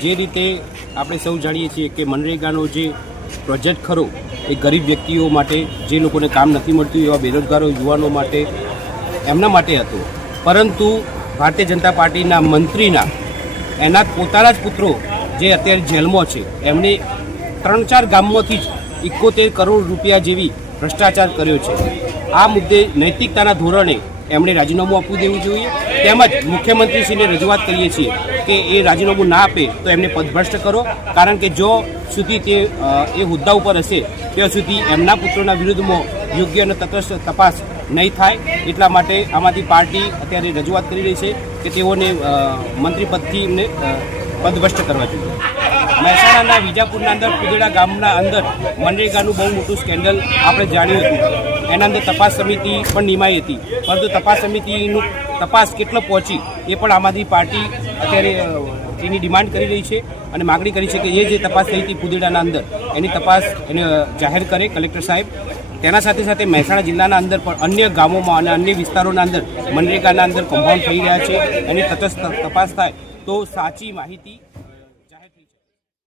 જે રીતે આપણે સૌ જાણીએ છીએ કે મનરેગાનો જે પ્રોજેક્ટ ખરો એ ગરીબ વ્યક્તિઓ માટે, જે લોકોને કામ નથી મળતું એવા બેરોજગારો યુવાનો માટે, એમના માટે હતો. પરંતુ ભારતીય જનતા પાર્ટીના મંત્રીના એના પોતાના જ પુત્રો જે અત્યારે જેલમાં છે, એમણે 3-4 ગામમાંથી જ 71 કરોડ રૂપિયા જેવી ભ્રષ્ટાચાર કર્યો છે. આ મુદ્દે નૈતિકતાના ધોરણે એમણે રાજીનામું આપવું દેવું જોઈએ. તેમજ મુખ્યમંત્રીશ્રીને રજૂઆત કરીએ છીએ કે એ રાજીનામું ના આપે તો એમને પદભ્રષ્ટ કરો, કારણ કે જો સુધી તે એ હોદ્દા ઉપર હશે ત્યાં સુધી એમના પુત્રોના વિરુદ્ધમાં યોગ્ય અને તટસ્થ તપાસ નહીં થાય. એટલા માટે આમાંથી પાર્ટી અત્યારે રજૂઆત કરી રહી છે કે તેઓને મંત્રી પદથી એમને પદભ્રષ્ટ કરવા જોઈએ. મહેસાણાના વિજાપુરના અંદર પુદેડા ગામના અંદર મનરેગાનું બહુ મોટું સ્કેન્ડલ આપણે જાણ્યું હતું. એના અંદર તપાસ સમિતિ પણ નિમાઈ હતી, પરંતુ તપાસ સમિતિનું તપાસ કેટલો પહોંચી એ પણ આમ આદમી પાર્ટી અત્યારે એની ડિમાન્ડ કરી રહી છે અને માગણી કરી છે કે જે તપાસ થઈ હતી પુદેડાના અંદર એની તપાસ એને જાહેર કરે કલેક્ટર સાહેબ. તેના સાથે સાથે મહેસાણા જિલ્લાના અંદર પણ અન્ય ગામોમાં અને અન્ય વિસ્તારોના અંદર મનરેગાના અંદર કૌભાંડ થઈ રહ્યા છે, એની તટસ્થ તપાસ થાય તો સાચી માહિતી